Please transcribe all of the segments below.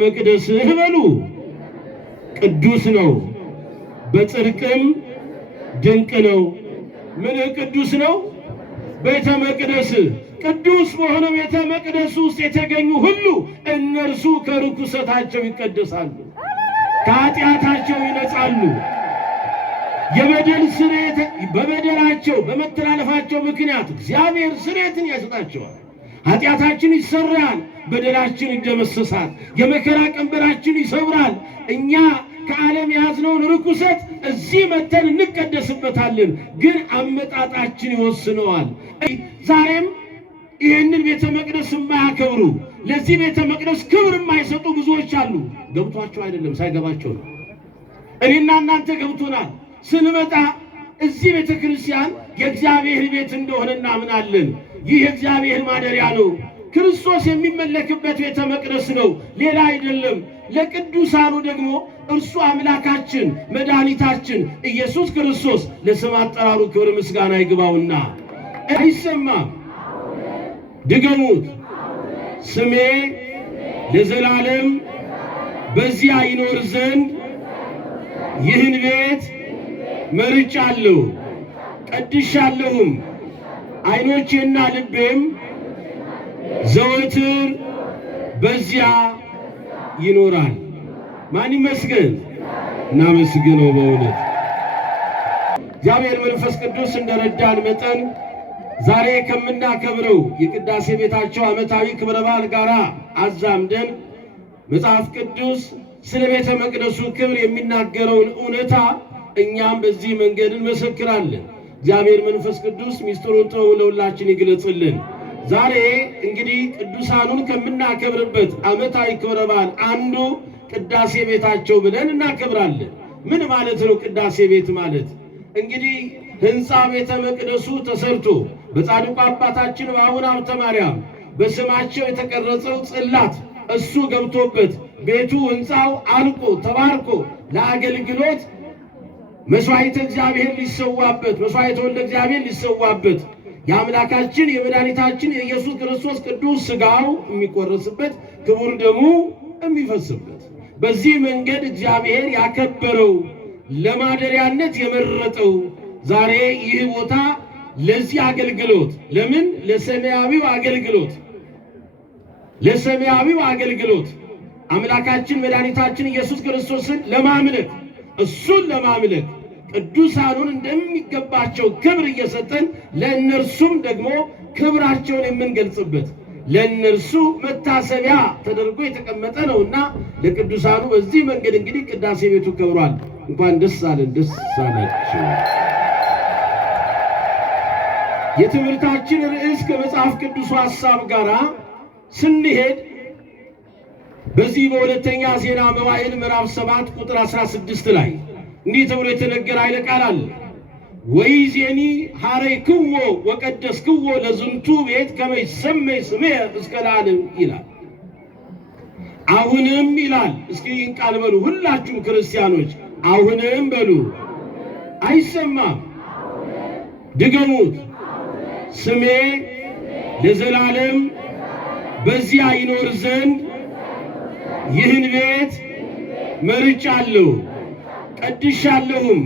መቅደስህ በሉ ቅዱስ ነው፣ በጽድቅም ድንቅ ነው። ምን ቅዱስ ነው? ቤተ መቅደስ ቅዱስ በሆነ ቤተ መቅደስ ውስጥ የተገኙ ሁሉ እነርሱ ከርኩሰታቸው ይቀደሳሉ፣ ከኃጢአታቸው ይነጻሉ። የበደል ስርየት በበደላቸው በመተላለፋቸው ምክንያት እግዚአብሔር ስርየትን ያሰጣቸዋል። ኃጢአታችን ይሰራል፣ በደላችን ይደመሰሳል፣ የመከራ ቀንበራችን ይሰብራል። እኛ ከዓለም የያዝነውን ርኩሰት እዚህ መተን እንቀደስበታለን። ግን አመጣጣችን ይወስነዋል። ዛሬም ይህንን ቤተ መቅደስ የማያከብሩ ለዚህ ቤተ መቅደስ ክብር የማይሰጡ ብዙዎች አሉ። ገብቷቸው አይደለም፣ ሳይገባቸው ነው። እኔና እናንተ ገብቶናል። ስንመጣ እዚህ ቤተ ክርስቲያን የእግዚአብሔር ቤት እንደሆነ እናምናለን። ይህ የእግዚአብሔር ማደሪያ ነው። ክርስቶስ የሚመለክበት ቤተ መቅደስ ነው፣ ሌላ አይደለም። ለቅዱሳኑ ደግሞ እርሱ አምላካችን መድኃኒታችን ኢየሱስ ክርስቶስ ለስም አጠራሩ ክብር ምስጋና ይግባውና አይሰማም። ድገሙት። ስሜ ለዘላለም በዚያ ይኖር ዘንድ ይህን ቤት መርጫለሁ፣ ቀድሻለሁም። ዓይኖቼና ልቤም ዘወትር በዚያ ይኖራል። ማን ይመስገን? እናመስግነው። በእውነት እግዚአብሔር መንፈስ ቅዱስ እንደረዳን መጠን ዛሬ ከምናከብረው የቅዳሴ ቤታቸው ዓመታዊ ክብረ በዓል ጋር አዛምደን መጽሐፍ ቅዱስ ስለ ቤተ መቅደሱ ክብር የሚናገረውን እውነታ እኛም በዚህ መንገድ እንመሰክራለን። እግዚአብሔር መንፈስ ቅዱስ ሚስጥሩን ጥበቡ ለሁላችን ይግለጽልን። ዛሬ እንግዲህ ቅዱሳኑን ከምናከብርበት ዓመታዊ ክብረ በዓል አንዱ ቅዳሴ ቤታቸው ብለን እናከብራለን። ምን ማለት ነው ቅዳሴ ቤት ማለት? እንግዲህ ሕንፃ ቤተ መቅደሱ ተሰርቶ በጻድቁ አባታችን በአቡነ ሀብተ ማርያም በስማቸው የተቀረጸው ጽላት እሱ ገብቶበት ቤቱ ሕንፃው አልቆ ተባርኮ ለአገልግሎት መስዋዕተ እግዚአብሔር ሊሰዋበት፣ መስዋዕተ ወልደ እግዚአብሔር ሊሰዋበት፣ የአምላካችን የመድኃኒታችን የኢየሱስ ክርስቶስ ቅዱስ ሥጋው የሚቆረስበት፣ ክቡር ደሙ የሚፈስበት፣ በዚህ መንገድ እግዚአብሔር ያከበረው ለማደሪያነት የመረጠው ዛሬ ይህ ቦታ ለዚህ አገልግሎት ለምን ለሰማያዊው አገልግሎት ለሰማያዊው አገልግሎት አምላካችን መድኃኒታችን ኢየሱስ ክርስቶስን ለማምለክ እሱን ለማምለክ ቅዱሳኑን እንደሚገባቸው ክብር እየሰጠን ለእነርሱም ደግሞ ክብራቸውን የምንገልጽበት ለእነርሱ መታሰቢያ ተደርጎ የተቀመጠ ነውና ለቅዱሳኑ በዚህ መንገድ እንግዲህ ቅዳሴ ቤቱ ከብሯል። እንኳን ደስ አለን፣ ደስ አላችሁ። የትምህርታችን ርዕስ ከመጽሐፍ ቅዱስ ሐሳብ ጋር ስንሄድ በዚህ በሁለተኛ ዜና መዋዕል ምዕራፍ 7 ቁጥር 16 ላይ እንዲህ ተብሎ የተነገረ ኃይለ ቃል አለ። ወይዜኒ ሐረይክዎ ወቀደስክዎ ለዝንቱ ቤት ከመ ይሰመይ ስሜ እስከ ለዓለም ይላል። አሁንም ይላል። እስኪ ይህን ቃል በሉ ሁላችሁም ክርስቲያኖች፣ አሁንም በሉ። አይሰማም? ድገሙት። ስሜ ለዘላለም በዚያ ይኖር ዘንድ ይህን ቤት መርጫለሁ፣ ቀድሻለሁም።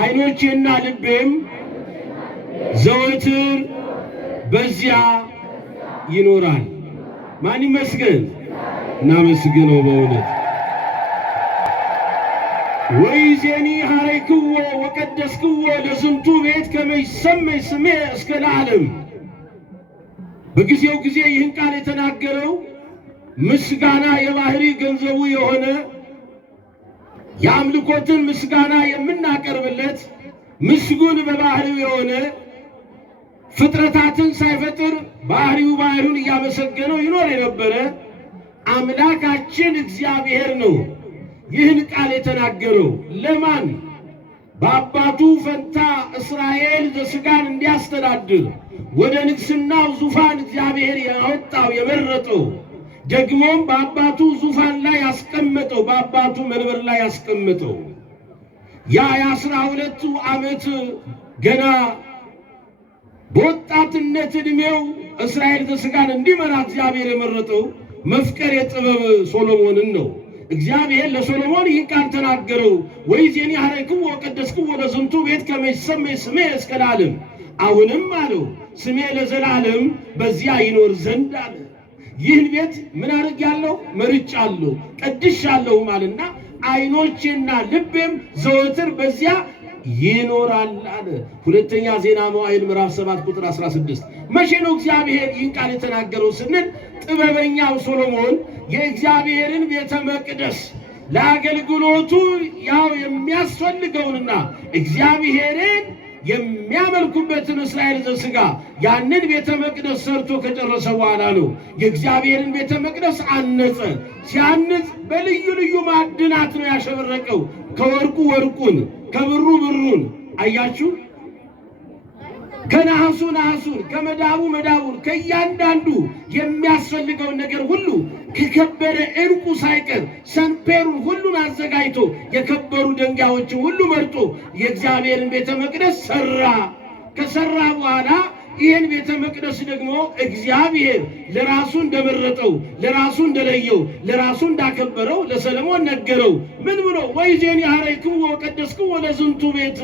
ዓይኖቼና ልቤም ዘወትር በዚያ ይኖራል። ማን ይመስገን? እናመስግነው በእውነት። ወይዜኒ ሐረይክዎ ወቀደስክዎ ለዝንቱ ቤት ከመ ይሰመይ ስሜ እስከ ለዓለም። በጊዜው ጊዜ ይህን ቃል የተናገረው ምስጋና የባህሪ ገንዘቡ የሆነ የአምልኮትን ምስጋና የምናቀርብለት ምስጉን በባህሪው የሆነ ፍጥረታትን ሳይፈጥር ባህሪውን እያመሰገነው ይኖር የነበረ አምላካችን እግዚአብሔር ነው። ይህን ቃል የተናገረው ለማን? በአባቱ ፈንታ እስራኤል ዘሥጋን እንዲያስተዳድር ወደ ንግሥናው ዙፋን እግዚአብሔር ያወጣው የመረጠው ደግሞም በአባቱ ዙፋን ላይ ያስቀመጠው በአባቱ መንበር ላይ ያስቀመጠው ያ የ12 ዓመት ገና በወጣትነት ዕድሜው እስራኤል ዘሥጋን እንዲመራ እግዚአብሔር የመረጠው መፍቀር የጥበብ ሶሎሞንን ነው። እግዚአብሔር ለሶሎሞን ይህን ቃል ተናገረው። ወይዜኒ ኀረይክዎ ወቀደስክዎ ለዝንቱ ቤት ከመ ይሰመይ ስሜ እስከ ለዓለም። አሁንም አለው ስሜ ለዘላለም በዚያ ይኖር ዘንድ አለ። ይህን ቤት ምን አድርጌአለሁ? መርጫለሁ፣ ቀድሻለሁ ማለትና ዓይኖቼና ልቤም ዘወትር በዚያ ይኖራል አለ። ሁለተኛ ዜና መዋዕል ምዕራፍ 7 ቁጥር 16። መቼ ነው እግዚአብሔር ይህን ቃል የተናገረው ስንል ጥበበኛው ሶሎሞን የእግዚአብሔርን ቤተ መቅደስ ለአገልግሎቱ ያው የሚያስፈልገውንና እግዚአብሔርን የሚያመልኩበትን እስራኤል ዘሥጋ ያንን ቤተ መቅደስ ሰርቶ ከጨረሰ በኋላ ነው የእግዚአብሔርን ቤተ መቅደስ አነጸ። ሲያንጽ በልዩ ልዩ ማዕድናት ነው ያሸበረቀው። ከወርቁ ወርቁን፣ ከብሩ ብሩን፣ አያችሁ፣ ከነሐሱ ነሐሱን፣ ከመዳቡ መዳቡን፣ ከእያንዳንዱ የሚያስፈልገውን ነገር ሁሉ ከከበረ ዕንቁ ሳይቀር ሰንፔሩን ሁሉን አዘጋጅቶ የከበሩ ድንጋዮችን ሁሉ መርጦ የእግዚአብሔርን ቤተ መቅደስ ሰራ። ከሰራ በኋላ ይህን ቤተ መቅደስ ደግሞ እግዚአብሔር ለራሱ እንደመረጠው፣ ለራሱ እንደለየው፣ ለራሱ እንዳከበረው ለሰሎሞን ነገረው። ምን ብሎ? ወይዜኒ ኀረይክዎ ወቀደስክዎ ለዝንቱ ቤት፣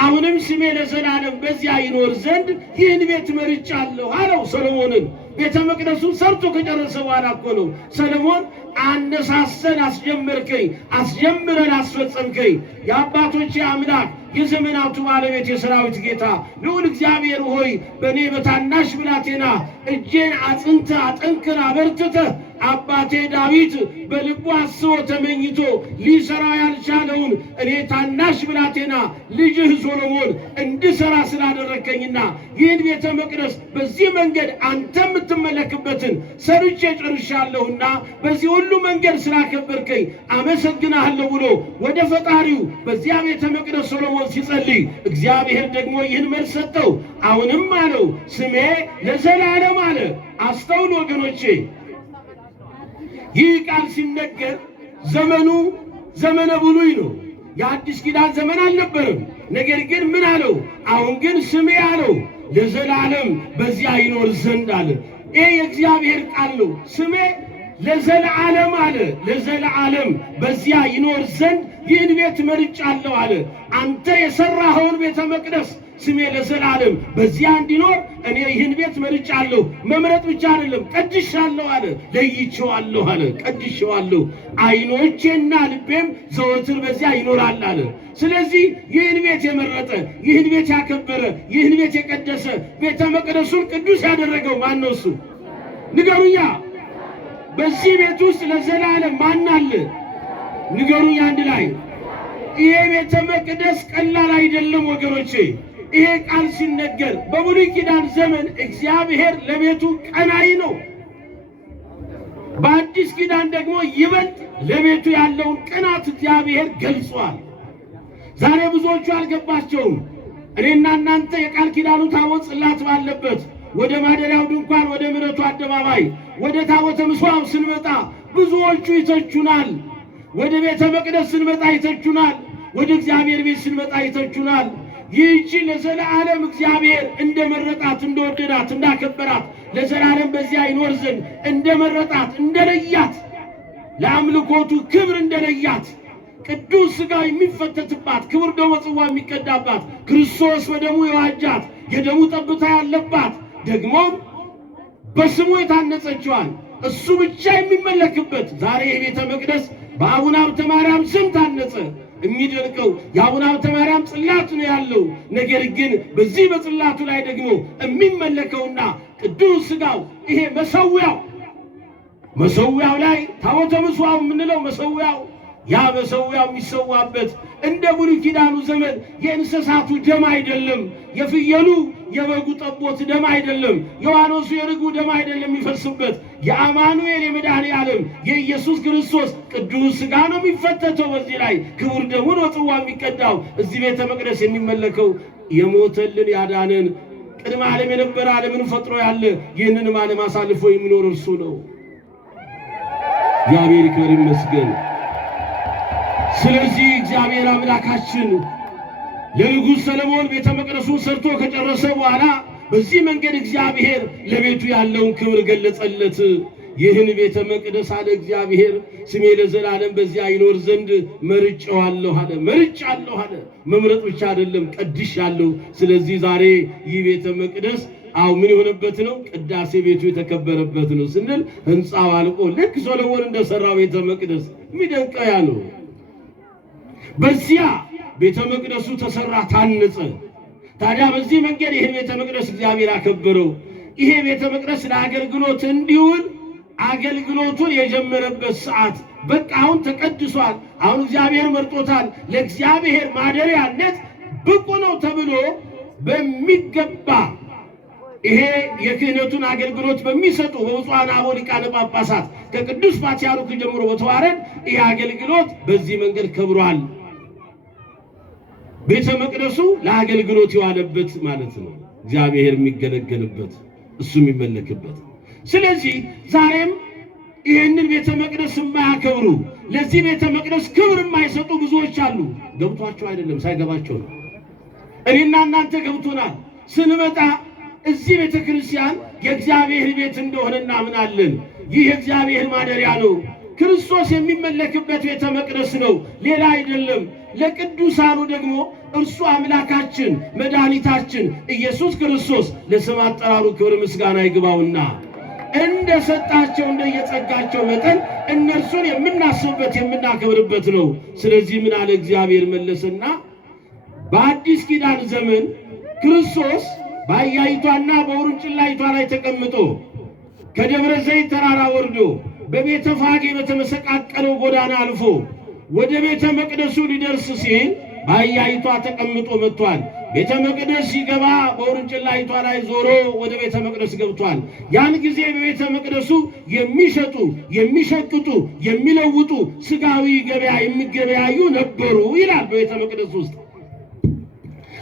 አሁንም ስሜ ለዘላለም በዚያ ይኖር ዘንድ ይህን ቤት መርጫለሁ አለው ሰሎሞንን። ቤተ መቅደሱን ሰርቶ ከጨረሰ በኋላ እኮ ነው ሰሎሞን አነሳሰን አስጀመርከኝ፣ አስጀምረን አስፈጸምከኝ። የአባቶቼ አምላክ የዘመናቱ ባለቤት የሰራዊት ጌታ ልዑል እግዚአብሔር ሆይ በእኔ በታናሽ ብላቴና እጄን አጽንተህ አጠንክረህ አበርትተህ አባቴ ዳዊት በልቡ አስቦ ተመኝቶ ሊሰራው ያልቻለውን እኔ ታናሽ ብላቴና ልጅህ ሶሎሞን እንድሰራ ስላደረከኝና ይህን ቤተ መቅደስ በዚህ መንገድ አንተ የምትመለክበትን ሰርቼ ጨርሻለሁና በዚህ ሁሉ መንገድ ስላከበርከኝ አመሰግናለሁ ብሎ ወደ ፈጣሪው በዚያ ቤተ መቅደስ ሶሎሞን ሲጸልይ እግዚአብሔር ደግሞ ይህን መልስ ሰጠው። አሁንም አለው ስሜ ለዘላለም አለ። አስተውሉ ወገኖቼ፣ ይህ ቃል ሲነገር ዘመኑ ዘመነ ብሉይ ነው። የአዲስ ኪዳን ዘመን አልነበረም። ነገር ግን ምን አለው? አሁን ግን ስሜ አለው ለዘላለም በዚያ ይኖር ዘንድ አለ። ይህ የእግዚአብሔር ቃል ነው። ስሜ ለዘላለም አለ። ለዘላለም በዚያ ይኖር ዘንድ ይህን ቤት መርጫለሁ አለ። አንተ የሰራኸውን ቤተ መቅደስ ስሜ ለዘላለም በዚያ እንዲኖር እኔ ይህን ቤት መርጫለሁ። መምረጥ ብቻ አይደለም፣ ቀድሻለሁ አለ። ለይቼዋለሁ አለ፣ ቀድሼዋለሁ። ዓይኖቼና ልቤም ዘወትር በዚያ ይኖራል አለ። ስለዚህ ይህን ቤት የመረጠ፣ ይህን ቤት ያከበረ፣ ይህን ቤት የቀደሰ፣ ቤተ መቅደሱን ቅዱስ ያደረገው ማን ነው? እሱ ንገሩኛ። በዚህ ቤት ውስጥ ለዘላለም ማን አለ? ንገሩኛ አንድ ላይ። ይሄ ቤተ መቅደስ ቀላል አይደለም ወገኖቼ። ይሄ ቃል ሲነገር በብሉይ ኪዳን ዘመን እግዚአብሔር ለቤቱ ቀናይ ነው። በአዲስ ኪዳን ደግሞ ይበልጥ ለቤቱ ያለውን ቅናት እግዚአብሔር ገልጿል። ዛሬ ብዙዎቹ አልገባቸውም። እኔና እናንተ የቃል ኪዳኑ ታቦት ጽላት ባለበት ወደ ማደሪያው ድንኳን፣ ወደ ምሕረቱ አደባባይ፣ ወደ ታቦተ ምሥዋዕ ስንመጣ ብዙዎቹ ይተቹናል። ወደ ቤተ መቅደስ ስንመጣ ይተቹናል። ወደ እግዚአብሔር ቤት ስንመጣ ይተቹናል። ይህቺ ለዘላለም እግዚአብሔር እንደመረጣት፣ እንደወደዳት፣ እንዳከበራት ለዘላለም በዚያ ይኖር ዘንድ እንደመረጣት፣ እንደለያት፣ ለአምልኮቱ ክብር እንደለያት፣ ቅዱስ ሥጋው የሚፈተትባት፣ ክብር ደሙ ጽዋ የሚቀዳባት፣ ክርስቶስ በደሙ የዋጃት፣ የደሙ ጠብታ ያለባት፣ ደግሞም በስሙ የታነጸችዋን እሱ ብቻ የሚመለክበት ዛሬ የቤተ መቅደስ በአቡነ ሀብተ ማርያም ስም ታነጸ። የሚደንቀው የአቡነ ሀብተ ማርያም ጽላት ነው ያለው። ነገር ግን በዚህ በጽላቱ ላይ ደግሞ የሚመለከውና ቅዱስ ሥጋው ይሄ መሰዊያው ላይ ታቦተ ምሥዋዕ የምንለው መሰዊያው ያ መሰዊያው የሚሰዋበት እንደ ብሉይ ኪዳኑ ዘመን የእንስሳቱ ደም አይደለም፣ የፍየሉ የበጉ ጠቦት ደም አይደለም፣ የዋኖሱ የርግቡ ደም አይደለም የሚፈስበት የአማኑኤል የመድኃኔ ዓለም የኢየሱስ ክርስቶስ ቅዱስ ሥጋ ነው የሚፈተተው። በዚህ ላይ ክቡር ደሙን ወጽዋ የሚቀዳው እዚህ ቤተ መቅደስ የሚመለከው የሞተልን ያዳነን ቅድመ ዓለም የነበረ ዓለምን ፈጥሮ ያለ ይህንንም ዓለም አሳልፎ የሚኖር እርሱ ነው። እግዚአብሔር ይክበር ይመስገን። ስለዚህ እግዚአብሔር አምላካችን ለንጉሥ ሰሎሞን ቤተ መቅደሱን ሰርቶ ከጨረሰ በኋላ በዚህ መንገድ እግዚአብሔር ለቤቱ ያለውን ክብር ገለጸለት። ይህን ቤተ መቅደስ አለ እግዚአብሔር ስሜ ለዘላለም በዚያ ይኖር ዘንድ መርጬዋለሁ አለ። መርጫለሁ አለ። መምረጥ ብቻ አይደለም ቀድሻለሁ። ስለዚህ ዛሬ ይህ ቤተ መቅደስ ምን የሆነበት ነው? ቅዳሴ ቤቱ የተከበረበት ነው ስንል ህንፃው አልቆ ልክ ሶሎሞን እንደሰራው ቤተ መቅደስ የሚደንቀው ያ ነው። በዚያ ቤተ መቅደሱ ተሰራ፣ ታነጸ። ታዲያ በዚህ መንገድ ይሄ ቤተ መቅደስ እግዚአብሔር አከበረው። ይሄ ቤተ መቅደስ ለአገልግሎት እንዲውል አገልግሎቱን የጀመረበት ሰዓት በቃ አሁን ተቀድሷል፣ አሁን እግዚአብሔር መርጦታል፣ ለእግዚአብሔር ማደሪያነት ብቁ ነው ተብሎ በሚገባ ይሄ የክህነቱን አገልግሎት በሚሰጡ በብፁዓን አበው ሊቃነ ጳጳሳት ከቅዱስ ፓትርያርኩ ጀምሮ በተዋረድ ይሄ አገልግሎት በዚህ መንገድ ከብሯል። ቤተ መቅደሱ ለአገልግሎት የዋለበት ማለት ነው። እግዚአብሔር የሚገለገልበት እሱ የሚመለክበት። ስለዚህ ዛሬም ይህንን ቤተ መቅደስ የማያከብሩ ለዚህ ቤተ መቅደስ ክብር የማይሰጡ ብዙዎች አሉ። ገብቷቸው አይደለም ሳይገባቸው ነው። እኔና እናንተ ገብቶናል። ስንመጣ እዚህ ቤተ ክርስቲያን የእግዚአብሔር ቤት እንደሆነ እናምናለን። ይህ የእግዚአብሔር ማደሪያ ነው። ክርስቶስ የሚመለክበት ቤተ መቅደስ ነው፣ ሌላ አይደለም። ለቅዱሳኑ ደግሞ እርሱ አምላካችን መድኃኒታችን ኢየሱስ ክርስቶስ ለስም አጠራሩ ክብር ምስጋና ይግባውና እንደሰጣቸው እንደየጸጋቸው መጠን እነርሱን የምናስብበት የምናከብርበት ነው። ስለዚህ ምን አለ እግዚአብሔር መለሰና በአዲስ ኪዳን ዘመን ክርስቶስ በአህያይቷና በውርንጭላይቷ ላይ ተቀምጦ ከደብረ ዘይት ተራራ ወርዶ በቤተ ፋጌ በተመሰቃቀለው ጎዳና አልፎ ወደ ቤተ መቅደሱ ሊደርስ ሲል በአህያይቷ ተቀምጦ መጥቷል። ቤተ መቅደስ ሲገባ በውርንጭላይቷ ላይ ዞሮ ወደ ቤተ መቅደስ ገብቷል። ያን ጊዜ በቤተ መቅደሱ የሚሸጡ የሚሸቅጡ የሚለውጡ ስጋዊ ገበያ የሚገበያዩ ነበሩ ይላል። በቤተ መቅደስ ውስጥ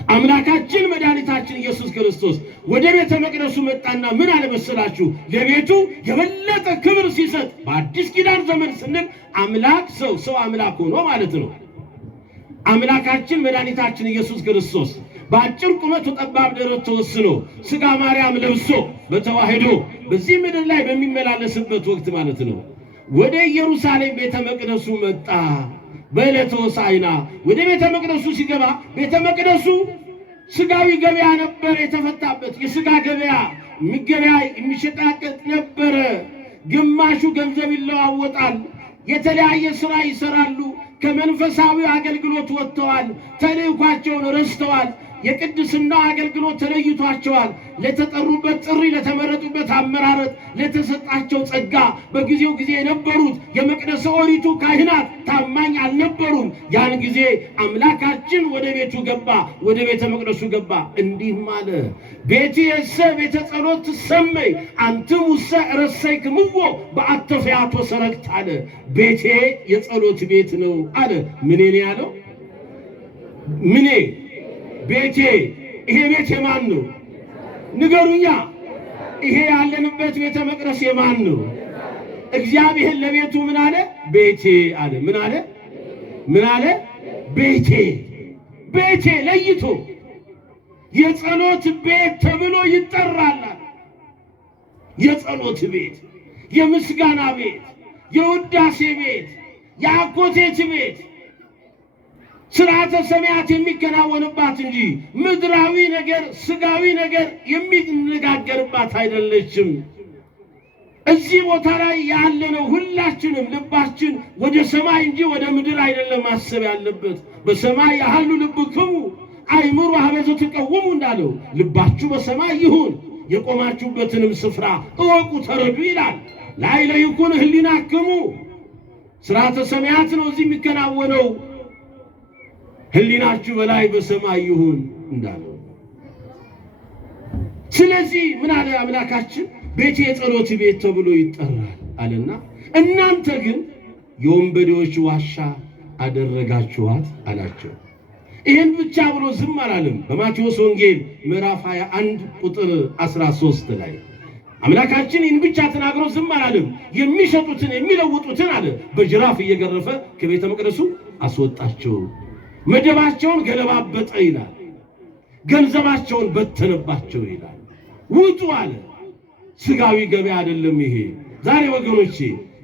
አምላካችን መድኃኒታችን ኢየሱስ ክርስቶስ ወደ ቤተ መቅደሱ መጣና ምን አለ መሰላችሁ? ለቤቱ የበለጠ ክብር ሲሰጥ በአዲስ ኪዳን ዘመን ስንል አምላክ ሰው፣ ሰው አምላክ ሆኖ ማለት ነው። አምላካችን መድኃኒታችን ኢየሱስ ክርስቶስ በአጭር ቁመቱ ጠባብ ደረት ተወስኖ ስጋ ማርያም ለብሶ በተዋህዶ በዚህ ምድር ላይ በሚመላለስበት ወቅት ማለት ነው ወደ ኢየሩሳሌም ቤተ መቅደሱ መጣ። በዕለተ ሆሳዕና ወደ ቤተ መቅደሱ ሲገባ ቤተ መቅደሱ ስጋዊ ገበያ ነበር የተፈታበት። የስጋ ገበያ የሚሸጣቀጥ ነበረ። ግማሹ ገንዘብ ይለዋወጣል፣ የተለያየ ስራ ይሰራሉ። ከመንፈሳዊ አገልግሎት ወጥተዋል፣ ተልእኳቸውን ረስተዋል። የቅድስናው አገልግሎት ተለይቷቸዋል። ለተጠሩበት ጥሪ፣ ለተመረጡበት አመራረጥ፣ ለተሰጣቸው ጸጋ በጊዜው ጊዜ የነበሩት የመቅደሰ ኦሪቱ ካህናት ታማኝ አልነበሩም። ያን ጊዜ አምላካችን ወደ ቤቱ ገባ፣ ወደ ቤተ መቅደሱ ገባ። እንዲህም አለ ቤትየሰ ቤተ ጸሎት ትሰመይ አንትሙሰ ረሰይክምዎ በአተ ፈያቶ ሰረቅት አለ። ቤቴ የጸሎት ቤት ነው አለ። ምኔ ነው ያለው? ምኔ ቤቴ። ይሄ ቤት የማን ነው? ንገሩኛ። ይሄ ያለንበት ቤተ መቅደስ የማን ነው? እግዚአብሔር ለቤቱ ምን አለ? ቤቴ አለ። ምን አለ? ምን አለ? ቤቴ። ቤቴ ለይቶ የጸሎት ቤት ተብሎ ይጠራል። የጸሎት ቤት፣ የምስጋና ቤት፣ የውዳሴ ቤት፣ የአኮቴት ቤት ስርዓተ ሰማያት የሚከናወንባት እንጂ ምድራዊ ነገር ስጋዊ ነገር የሚነጋገርባት አይደለችም። እዚህ ቦታ ላይ ያለነው ሁላችንም ልባችን ወደ ሰማይ እንጂ ወደ ምድር አይደለም ማሰብ ያለበት። በሰማይ ያህሉ ልብክሙ አይምሩ ሀበዘ ተቀውሙ እንዳለው ልባችሁ በሰማይ ይሁን፣ የቆማችሁበትንም ስፍራ እወቁ ተረዱ ይላል። ላዕለ ይኩን ህሊናክሙ ስርዓተ ሰማያት ነው እዚህ የሚከናወነው። ህሊናችሁ በላይ በሰማይ ይሁን እንዳለው። ስለዚህ ምን አለ አምላካችን? ቤቴ የጸሎት ቤት ተብሎ ይጠራል አለና እናንተ ግን የወንበዴዎች ዋሻ አደረጋችኋት አላቸው። ይህን ብቻ ብሎ ዝም አላለም። በማቴዎስ ወንጌል ምዕራፍ 21 ቁጥር 13 ላይ አምላካችን ይህን ብቻ ተናግሮ ዝም አላለም። የሚሸጡትን የሚለውጡትን አለ በጅራፍ እየገረፈ ከቤተ መቅደሱ አስወጣቸው። መደባቸውን ገለባበጠ ይላል። ገንዘባቸውን በተነባቸው ይላል። ውጡ አለ። ስጋዊ ገበያ አይደለም ይሄ። ዛሬ ወገኖቼ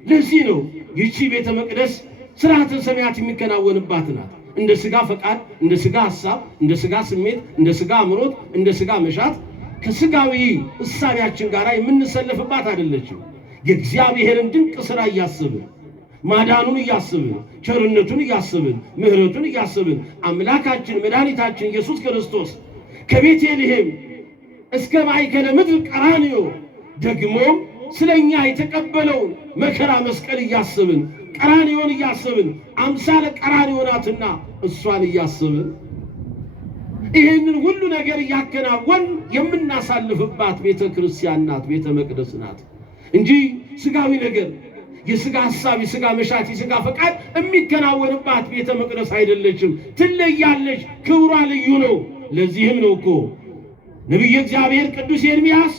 ለዚህ ነው ይቺ ቤተ መቅደስ ሥርዓተ ሰማያት የሚከናወንባት ናት። እንደ ሥጋ ፈቃድ፣ እንደ ሥጋ ሐሳብ፣ እንደ ሥጋ ስሜት፣ እንደ ሥጋ አምሮት፣ እንደ ሥጋ መሻት ከሥጋዊ እሳቢያችን ጋር የምንሰለፍባት አይደለችም። የእግዚአብሔርን ድንቅ ሥራ እያስብን ማዳኑን እያስብን ቸርነቱን እያስብን ምሕረቱን እያስብን አምላካችን መድኃኒታችን ኢየሱስ ክርስቶስ ከቤተልሔም እስከ ማእከለ ምድር ቀራንዮ ደግሞም ስለኛ የተቀበለውን መከራ መስቀል እያስብን ቀራንዮን እያስብን አምሳለ ቀራንዮ ናትና እሷን እያስብን ይህንን ሁሉ ነገር እያከናወን የምናሳልፍባት ቤተ ክርስቲያን ናት፣ ቤተ መቅደስ ናት እንጂ ሥጋዊ ነገር የሥጋ ሐሳብ፣ የሥጋ መሻት፣ የሥጋ ፈቃድ የሚከናወንባት ቤተ መቅደስ አይደለችም። ትለያለች፣ ክብሯ ልዩ ነው። ለዚህም ነው እኮ ነቢየ እግዚአብሔር ቅዱስ ኤርምያስ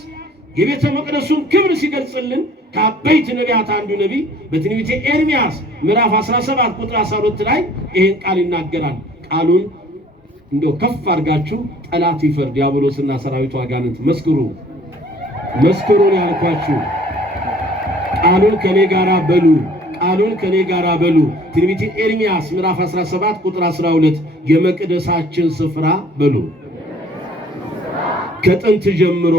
የቤተ መቅደሱን ክብር ሲገልጽልን ከአበይት ነቢያት አንዱ ነቢይ በትንቢተ ኤርምያስ ምዕራፍ 17 ቁጥር 12 ላይ ይህን ቃል ይናገራል። ቃሉን እንደው ከፍ አድርጋችሁ ጠላት ይፈርድ፣ ዲያብሎስና ሰራዊቱ አጋንንት መስክሩ፣ መስክሩን ያልኳችሁ ቃሉን ከኔ ጋራ በሉ፣ ቃሉን ከኔ ጋራ በሉ። ትንቢተ ኤርምያስ ምዕራፍ 17 ቁጥር 12 የመቅደሳችን ስፍራ በሉ ከጥንት ጀምሮ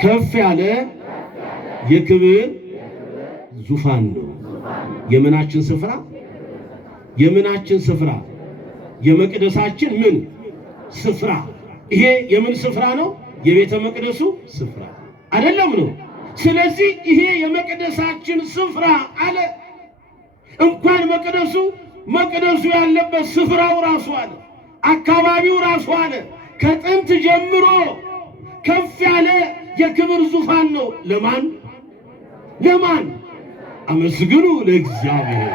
ከፍ ያለ የክብር ዙፋን ነው። የምናችን ስፍራ? የምናችን ስፍራ? የመቅደሳችን ምን ስፍራ? ይሄ የምን ስፍራ ነው? የቤተ መቅደሱ ስፍራ አይደለም ነው። ስለዚህ ይሄ የመቅደሳችን ስፍራ አለ። እንኳን መቅደሱ ያለበት ስፍራው ራሱ አለ፣ አካባቢው ራሱ አለ። ከጥንት ጀምሮ ከፍ ያለ የክብር ዙፋን ነው። ለማን? አመስግኑ ለእግዚአብሔር።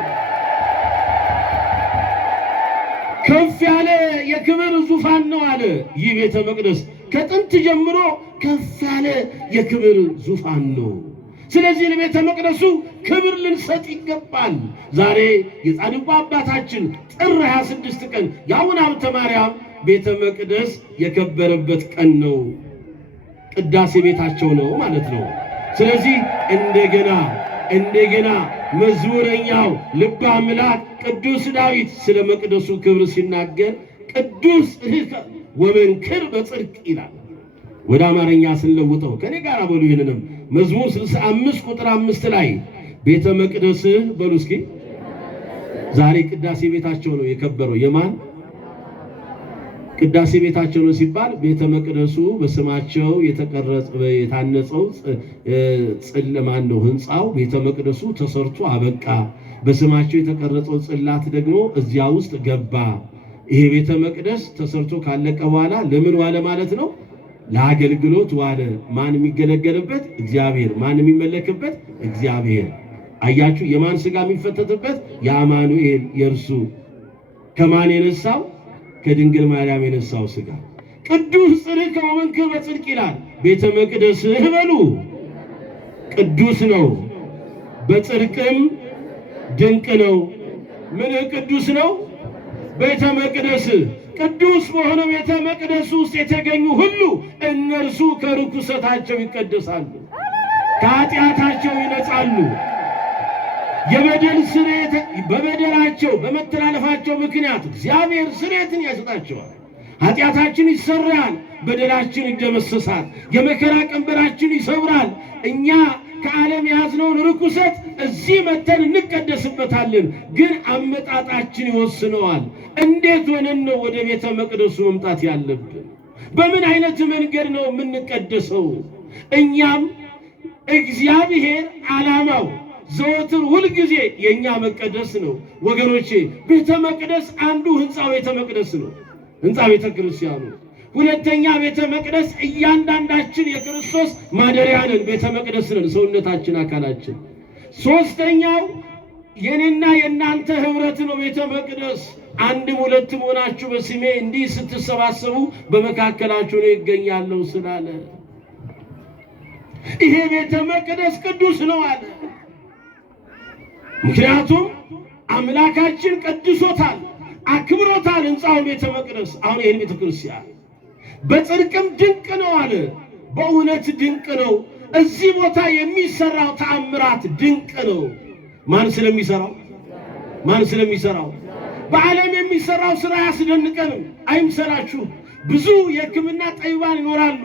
ከፍ ያለ የክብር ዙፋን ነው አለ። ይህ ቤተ መቅደስ ከጥንት ጀምሮ ከፍ ያለ የክብር ዙፋን ነው። ስለዚህ ለቤተ መቅደሱ ክብር ልንሰጥ ይገባል። ዛሬ የጻድቁ አባታችን ጥር 26 ቀን የአቡነ ሀብተ ማርያም ቤተ መቅደስ የከበረበት ቀን ነው። ቅዳሴ ቤታቸው ነው ማለት ነው። ስለዚህ እንደገና መዝሙረኛው ልበ አምላክ ቅዱስ ዳዊት ስለ መቅደሱ ክብር ሲናገር ቅዱስ ወመንክር በጽድቅ ይላል። ወደ አማርኛ ስንለውጠው ከኔ ጋር በሉ ይህንንም መዝሙር 65 ቁጥር 5 ላይ ቤተ መቅደስህ በሉ እስኪ። ዛሬ ቅዳሴ ቤታቸው ነው የከበረው። የማን ቅዳሴ ቤታቸው ነው ሲባል ቤተ መቅደሱ በስማቸው የታነጸው ጽልማን ነው ህንፃው። ቤተ መቅደሱ ተሰርቶ አበቃ። በስማቸው የተቀረጸው ጽላት ደግሞ እዚያ ውስጥ ገባ። ይሄ ቤተ መቅደስ ተሰርቶ ካለቀ በኋላ ለምን ዋለ ማለት ነው? ለአገልግሎት ዋለ። ማን የሚገለገልበት? እግዚአብሔር። ማን የሚመለክበት? እግዚአብሔር። አያችሁ፣ የማን ስጋ የሚፈተትበት? የአማኑኤል የእርሱ ከማን የነሳው? ከድንግል ማርያም የነሳው ስጋ። ቅዱስ ጽድቅ ወመንክር በጽድቅ ይላል። ቤተ መቅደስህ በሉ ቅዱስ ነው፣ በጽድቅም ድንቅ ነው። ምን ቅዱስ ነው? ቤተ መቅደስ ቅዱስ በሆነ ቤተ መቅደስ ውስጥ የተገኙ ሁሉ እነርሱ ከርኩሰታቸው ይቀደሳሉ፣ ከኃጢአታቸው ይነጻሉ። የበደል ስርየት በበደላቸው በመተላለፋቸው ምክንያት እግዚአብሔር ስርየትን ያሰጣቸዋል። ኃጢአታችን ይሰራል፣ በደላችን ይደመሰሳል፣ የመከራ ቀንበራችን ይሰብራል። እኛ ከዓለም የያዝነውን ርኩሰት እዚህ መተን እንቀደስበታለን። ግን አመጣጣችን ይወስነዋል። እንዴት ሆነን ነው ወደ ቤተ መቅደሱ መምጣት ያለብን? በምን አይነት መንገድ ነው የምንቀደሰው? እኛም እግዚአብሔር ዓላማው ዘወትር ሁልጊዜ የኛ መቀደስ ነው። ወገኖቼ ቤተ መቅደስ አንዱ ህንፃው ቤተ መቅደስ ነው፣ ህንፃ ቤተ ክርስቲያኑ። ሁለተኛ ቤተ መቅደስ እያንዳንዳችን የክርስቶስ ማደሪያ ነን፣ ቤተ መቅደስ ነን፣ ሰውነታችን፣ አካላችን። ሶስተኛው የኔና የእናንተ ህብረት ነው ቤተ መቅደስ። አንድም ሁለትም ሆናችሁ በስሜ እንዲህ ስትሰባሰቡ በመካከላችሁ ነው ይገኛለሁ ስላለ ይሄ ቤተ መቅደስ ቅዱስ ነው አለ። ምክንያቱም አምላካችን ቀድሶታል፣ አክብሮታል ህንፃውን ቤተ መቅደስ። አሁን ይህን ቤተ ክርስቲያን በጽድቅም ድንቅ ነው አለ። በእውነት ድንቅ ነው። እዚህ ቦታ የሚሰራው ተአምራት ድንቅ ነው። ማን ስለሚሰራው? ማን ስለሚሰራው? በዓለም የሚሰራው ስራ ያስደንቀንም አይምሰላችሁ። ብዙ የሕክምና ጠቢባን ይኖራሉ።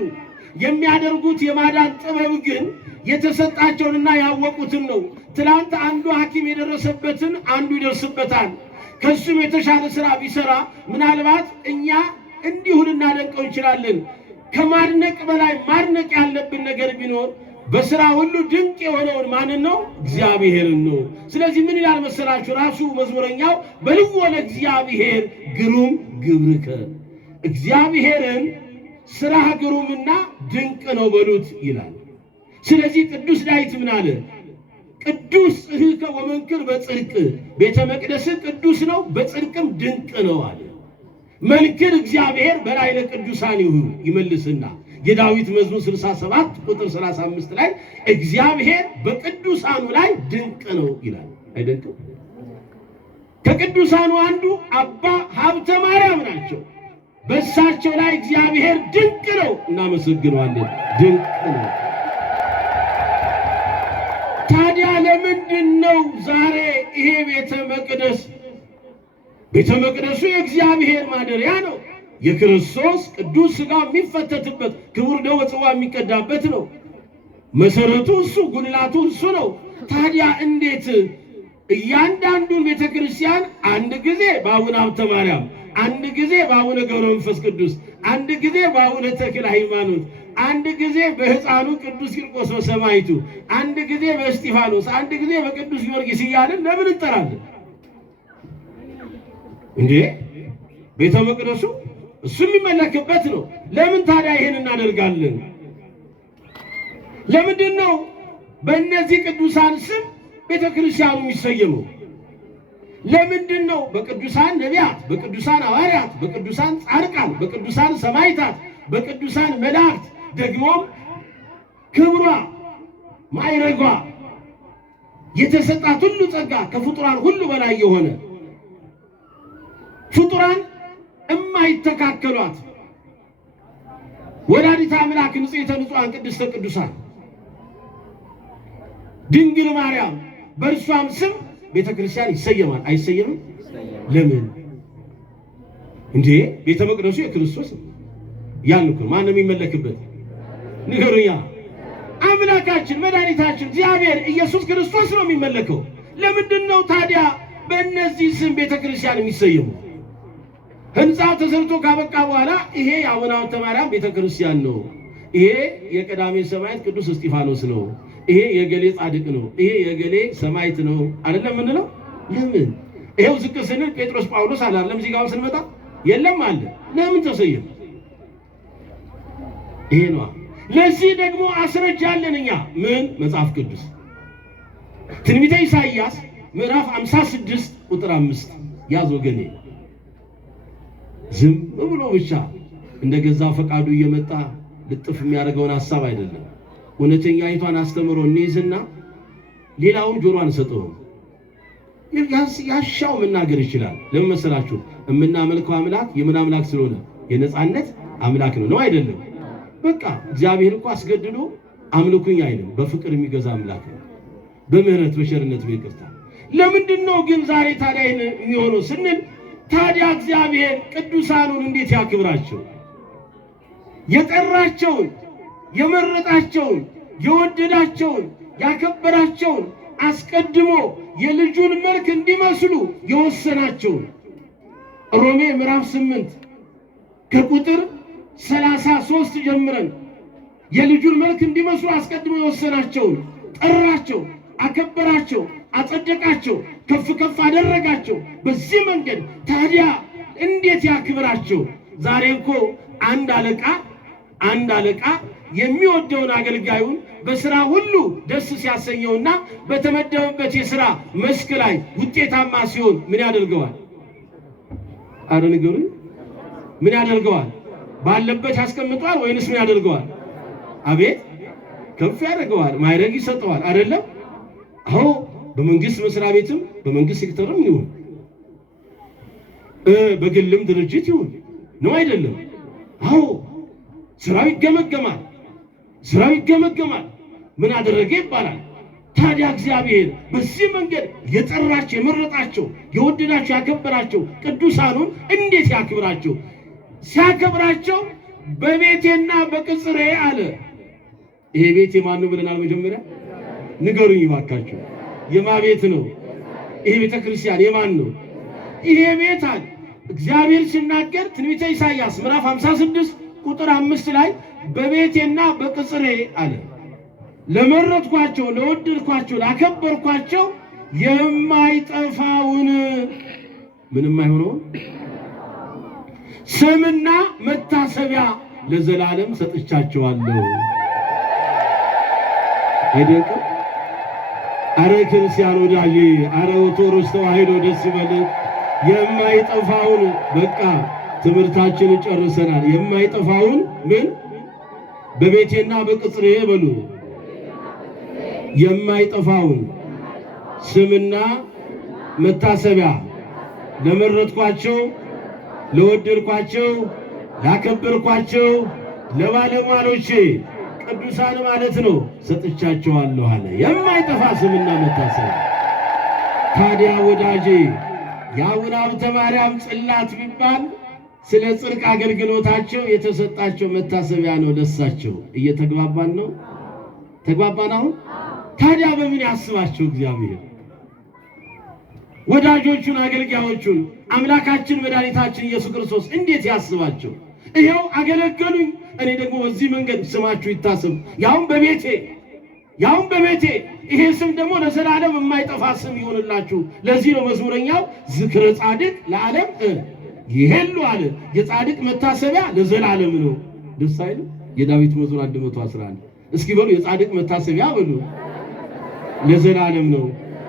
የሚያደርጉት የማዳን ጥበብ ግን የተሰጣቸውንና ያወቁትን ነው። ትላንት አንዱ ሐኪም የደረሰበትን አንዱ ይደርስበታል። ከሱም የተሻለ ስራ ቢሰራ ምናልባት እኛ እንዲሁ ልናደንቀው እንችላለን። ከማድነቅ በላይ ማድነቅ ያለብን ነገር ቢኖር በስራ ሁሉ ድንቅ የሆነውን ማንን ነው? እግዚአብሔርን ነው። ስለዚህ ምን ይላል መሰላችሁ? ራሱ መዝሙረኛው በልዎ ለእግዚአብሔር ግሩም ግብርከ፣ እግዚአብሔርን ስራ ግሩምና ድንቅ ነው በሉት ይላል። ስለዚህ ቅዱስ ዳዊት ምን አለ? ቅዱስ ጽሕፈከ ወመንክር በጽድቅ፣ ቤተ መቅደስ ቅዱስ ነው በጽድቅም ድንቅ ነው አለ። መንክር እግዚአብሔር በላይ ለቅዱሳን ይሁን ይመልስና የዳዊት መዝሙር 67 ቁጥር 35 ላይ እግዚአብሔር በቅዱሳኑ ላይ ድንቅ ነው ይላል። አይደንቅም? ከቅዱሳኑ አንዱ አባ ሀብተ ማርያም ናቸው። በእሳቸው ላይ እግዚአብሔር ድንቅ ነው፣ እናመሰግነዋለን። ድንቅ ነው። ታዲያ ለምንድን ነው ዛሬ ይሄ ቤተ መቅደሱ የእግዚአብሔር ማደሪያ ነው። የክርስቶስ ቅዱስ ሥጋ የሚፈተትበት ክቡር ደሙ ጽዋ የሚቀዳበት ነው። መሰረቱ እሱ፣ ጉልላቱ እሱ ነው። ታዲያ እንዴት እያንዳንዱን ቤተ ክርስቲያን አንድ ጊዜ በአቡነ ሀብተ ማርያም፣ አንድ ጊዜ በአቡነ ገብረ መንፈስ ቅዱስ፣ አንድ ጊዜ በአቡነ ተክለ ሃይማኖት፣ አንድ ጊዜ በሕፃኑ ቅዱስ ቂርቆስ በሰማይቱ፣ አንድ ጊዜ በእስጢፋኖስ፣ አንድ ጊዜ በቅዱስ ጊዮርጊስ እያልን ለምን እንጠራለን እንዴ? ቤተ መቅደሱ እሱ የሚመለክበት ነው። ለምን ታዲያ ይሄን እናደርጋለን? ለምንድን ነው በእነዚህ ቅዱሳን ስም ቤተ ክርስቲያኑ የሚሰየመው? ለምንድን ነው በቅዱሳን ነቢያት፣ በቅዱሳን ሐዋርያት፣ በቅዱሳን ጻድቃን፣ በቅዱሳን ሰማዕታት፣ በቅዱሳን መላእክት ደግሞም ክብሯ ማዕረጓ የተሰጣት ሁሉ ጸጋ ከፍጡራን ሁሉ በላይ የሆነ ፍጡራን የማይተካከሏት ወላዲተ አምላክ ንጽሕተ ንጹሐን ቅድስተ ቅዱሳን ድንግል ማርያም በእርሷም ስም ቤተ ክርስቲያን ይሰየማል። አይሰየምም? ለምን እንዴ? ቤተ መቅደሱ የክርስቶስ ነው። ያን እኮ ማን ነው የሚመለክበት? ንገሩኛ። አምላካችን መድኃኒታችን እግዚአብሔር ኢየሱስ ክርስቶስ ነው የሚመለከው። ለምንድን ነው ታዲያ በእነዚህ ስም ቤተ ክርስቲያን የሚሰየመው? ህንፃው ተሰርቶ ካበቃ በኋላ ይሄ የአቡነ ሀብተ ማርያም ቤተ ክርስቲያን ነው፣ ይሄ የቀዳሜ ሰማዕት ቅዱስ እስጢፋኖስ ነው፣ ይሄ የገሌ ጻድቅ ነው፣ ይሄ የገሌ ሰማዕት ነው አይደለም ምንለው? ለምን? ይሄው ዝቅ ስንል ጴጥሮስ ጳውሎስ አለ አይደለም? እዚህ ጋር ስንመጣ የለም አለ። ለምን ተሰየመ? ይሄ ነው። ለዚህ ደግሞ አስረጃለን እኛ ምን? መጽሐፍ ቅዱስ ትንቢተ ኢሳይያስ ምዕራፍ 56 ቁጥር 5 ያዝ ወገኔ። ዝም ብሎ ብቻ እንደገዛ ፈቃዱ እየመጣ ልጥፍ የሚያደርገውን ሐሳብ አይደለም። እውነተኛይቷን አስተምሮ እንይዝና ሌላውን ጆሮ አንሰጠውም። ያሻው መናገር ይችላል። ለምን መሰላችሁ? የምናመልከው አምላክ የምን አምላክ ስለሆነ የነጻነት አምላክ ነው አይደለም? በቃ እግዚአብሔር እኮ አስገድዶ አምልኩኝ አይልም። በፍቅር የሚገዛ አምላክ ነው። በምህረት በቸርነት በይቅርታ። ለምንድን ነው ግን ዛሬ ታዲያ ይሄን የሚሆነው ስንል ታዲያ እግዚአብሔር ቅዱሳኑን እንዴት ያክብራቸው? የጠራቸውን፣ የመረጣቸውን፣ የወደዳቸውን፣ ያከበራቸውን አስቀድሞ የልጁን መልክ እንዲመስሉ የወሰናቸውን ሮሜ ምዕራፍ 8 ከቁጥር 33 ጀምረን የልጁን መልክ እንዲመስሉ አስቀድሞ የወሰናቸውን ጠራቸው፣ አከበራቸው፣ አጸደቃቸው፣ ከፍ ከፍ አደረጋቸው። በዚህ መንገድ ታዲያ እንዴት ያክብራቸው? ዛሬ እኮ አንድ አለቃ የሚወደውን አገልጋዩን በስራ ሁሉ ደስ ሲያሰኘውና በተመደበበት የሥራ መስክ ላይ ውጤታማ ሲሆን ምን ያደርገዋል? አረ ንገሩኝ፣ ምን ያደርገዋል? ባለበት ያስቀምጠዋል ወይንስ ምን ያደርገዋል? አቤት ከፍ ያደርገዋል፣ ማዕረግ ይሰጠዋል አይደለም? አዎ በመንግስት መስሪያ ቤትም በመንግስት ሴክተርም ይሁን በግልም ድርጅት ይሁን ነው አይደለም? አዎ ስራው ይገመገማል። ምን አደረገ ይባላል። ታዲያ እግዚአብሔር በዚህ መንገድ የጠራቸው የመረጣቸው የወደዳቸው ያከበራቸው ቅዱሳኑን እንዴት ያክብራቸው? ሲያከብራቸው በቤቴና በቅጽሬ አለ። ይሄ ቤት የማን ነው ብለናል? መጀመሪያ ንገሩኝ ባካችሁ። የማን ቤት ነው? ይሄ ቤተ ክርስቲያን የማን ነው? ይሄ ቤት አለ እግዚአብሔር ሲናገር ትንቢተ ኢሳይያስ ምዕራፍ 56 ቁጥር 5 ላይ በቤቴና በቅጽሬ አለ ለመረጥኳቸው፣ ለወደድኳቸው፣ ላከበርኳቸው የማይጠፋውን ምንም አይሆነው ስምና መታሰቢያ ለዘላለም ሰጥቻቸዋለሁ። አይደንቅ? አረ ክርስቲያን ወዳጄ፣ አረ ኦርቶዶክስ ተዋሕዶ ደስ ይበል። የማይጠፋውን በቃ ትምህርታችንን ጨርሰናል። የማይጠፋውን ምን በቤቴና በቅጽሬ በሉ የማይጠፋውን ስምና መታሰቢያ ለመረጥኳቸው፣ ለወደድኳቸው፣ ላከበርኳቸው ለባለሟሎቼ ቅዱሳን ማለት ነው ሰጥቻቸዋለሁ አለ። የማይጠፋ ስምና መታሰቢያ። ታዲያ ወዳጄ የአቡነ ሀብተ ማርያም ጽላት ቢባል ስለ ጽድቅ አገልግሎታቸው የተሰጣቸው መታሰቢያ ነው ለሳቸው። እየተግባባን ነው? ተግባባን አሁን? ታዲያ በምን ያስባቸው እግዚአብሔር ወዳጆቹን አገልጋዮቹን አምላካችን መድኃኒታችን ኢየሱስ ክርስቶስ እንዴት ያስባቸው? ይሄው አገለገሉኝ፣ እኔ ደግሞ በዚህ መንገድ ስማችሁ ይታሰብ፣ ያውም በቤቴ ይሄ ስም ደግሞ ለዘላለም የማይጠፋ ስም ይሆንላችሁ። ለዚህ ነው መዝሙረኛው ዝክረ ጻድቅ ለዓለም ይሄሉ አለ። የጻድቅ መታሰቢያ ለዘላለም ነው። ደስ አይልም? የዳዊት መዝሙር 111 እስኪ በሉ የጻድቅ መታሰቢያ በሉ ለዘላለም ነው።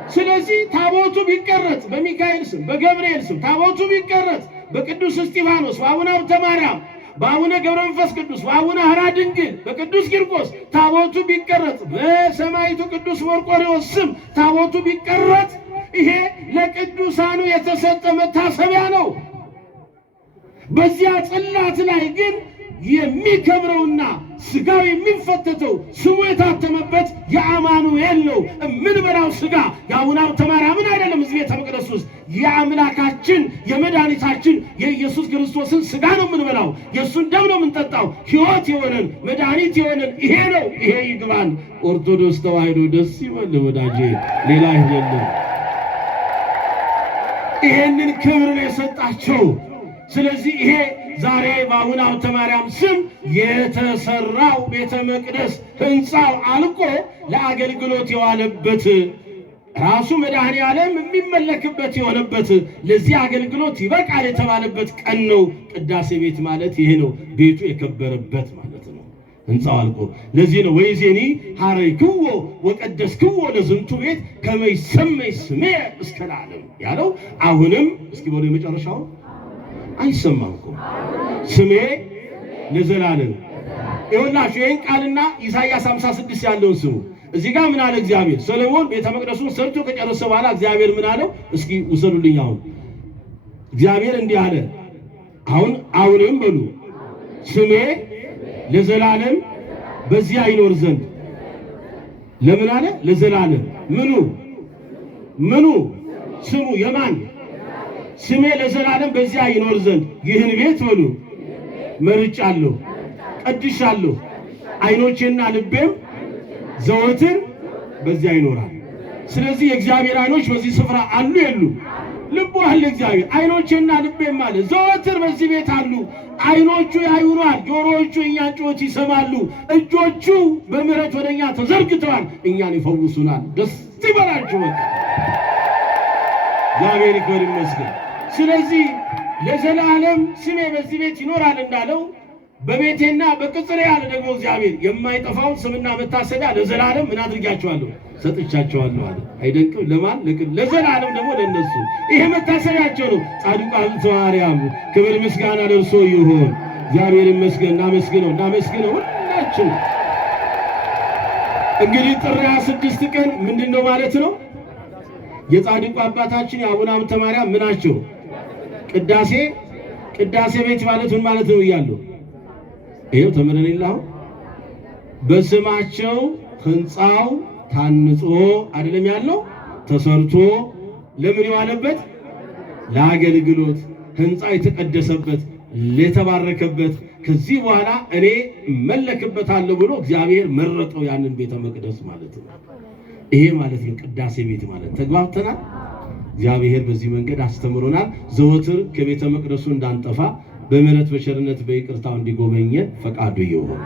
ስለዚህ ታቦቱ ቢቀረጽ በሚካኤል ስም በገብርኤል ስም ታቦቱ ቢቀረጽ በቅዱስ እስጢፋኖስ በአቡነ ሀብተ ማርያም በአቡነ ገብረ መንፈስ ቅዱስ በአቡነ ሐራ ድንግል በቅዱስ ቂርቆስ ታቦቱ ቢቀረጽ በሰማዕቱ ቅዱስ መርቆሬዎስ ስም ታቦቱ ቢቀረጽ ይሄ ለቅዱሳኑ የተሰጠ መታሰቢያ ነው። በዚያ ጽላት ላይ ግን የሚከብረውና ስጋው የሚፈተተው ስሙ የታተመበት የአማኑኤል ነው። የምንበላው ስጋ የአቡነ ሀብተ ማርያምን አይደለም። እዚህ ቤተ መቅደስ ውስጥ የአምላካችን የመድኃኒታችን የኢየሱስ ክርስቶስን ስጋ ነው የምንበላው፣ የእሱን ደም ነው የምንጠጣው። ሕይወት የሆነን መድኃኒት የሆነን ይሄ ነው። ይሄ ይግባን። ኦርቶዶክስ ተዋሕዶ ደስ ይበል ወዳጄ፣ ሌላ አይደለም። ይሄንን ክብር ነው የሰጣቸው። ስለዚህ ይሄ ዛሬ በአቡነ ሀብተ ማርያም ስም የተሰራው ቤተ መቅደስ ሕንፃው አልቆ ለአገልግሎት የዋለበት ራሱ መድኃኔ ዓለም የሚመለክበት የሆነበት ለዚህ አገልግሎት ይበቃል የተባለበት ቀን ነው። ቅዳሴ ቤት ማለት ይሄ ነው፣ ቤቱ የከበረበት ማለት ነው። ሕንፃው አልቆ ለዚህ ነው ወይዜኒ ሐረይክዎ ወቀደስክዎ ለዝንቱ ቤት ከመ ይሰመይ ስሜ እስከ ለዓለም ያለው። አሁንም እስኪ በሉ የመጨረሻው አይሰማም እኮ ስሜ ለዘላለም። ይኸውላችሁ ይህን ቃልና ኢሳይያስ 56 ያለውን ስሙ። እዚህ ጋር ምን አለ እግዚአብሔር? ሰሎሞን ቤተ መቅደሱን ሰርቶ ከጨረሰ በኋላ እግዚአብሔር ምን አለው? እስኪ ውሰዱልኝ። አሁን እግዚአብሔር እንዲህ አለ። አሁንም በሉ ስሜ ለዘላለም በዚያ ይኖር ዘንድ። ለምን አለ? ለዘላለም። ምኑ ስሙ የማን ስሜ ለዘላለም በዚያ ይኖር ዘንድ ይህን ቤት በሉ መርጫለሁ፣ ቀድሻለሁ። ዓይኖቼና ልቤም ዘወትር በዚያ ይኖራል። ስለዚህ የእግዚአብሔር ዓይኖች በዚህ ስፍራ አሉ የሉ? ልቡ አለ እግዚአብሔር። ዓይኖቼና ልቤም አለ ዘወትር በዚህ ቤት አሉ። ዓይኖቹ ያዩናል፣ ጆሮዎቹ እኛን ጩኸት ይሰማሉ፣ እጆቹ በምሕረት ወደ እኛ ተዘርግተዋል፣ እኛን ይፈውሱናል። ደስ ይበላችሁ። በቃ እግዚአብሔር ይክበር ይመስገን። ስለዚህ ለዘላለም ስሜ በዚህ ቤት ይኖራል እንዳለው በቤቴና በቅጽሬ ያለ ደግሞ እግዚአብሔር የማይጠፋውን ስምና መታሰቢያ ለዘላለም ምን አድርጋቸዋለሁ? ሰጥቻቸዋለሁ አለ። አይደንቅም? ለማን? ለዘላለም ደግሞ ለነሱ ይሄ መታሰቢያቸው ነው። ጻድቁ ሀብተ ማርያም ክብር ምስጋና ለእርሶ ይሁን። እግዚአብሔር ይመስገን። እናመስግነው ሁላችን። እንግዲህ ጥር 26 ቀን ምንድነው ማለት ነው? የጻድቁ አባታችን የአቡነ ሀብተ ማርያም ምናቸው? ቅዳሴ ቤት ማለት ምን ማለት ነው እያለሁ ይሄው ተመረነላው። በስማቸው ህንፃው ታንጾ አይደለም ያለው ተሰርቶ ለምን የዋለበት ለአገልግሎት ህንፃ የተቀደሰበት የተባረከበት ከዚህ በኋላ እኔ እመለክበታለሁ ብሎ እግዚአብሔር መረጠው ያንን ቤተ መቅደስ ማለት ነው። ይሄ ማለት ነው ቅዳሴ ቤት ማለት። ተግባብተናል። እግዚአብሔር በዚህ መንገድ አስተምሮናል። ዘወትር ከቤተ መቅደሱ እንዳንጠፋ በምህረት በቸርነት በይቅርታው እንዲጎበኘን ፈቃዱ ይሁን።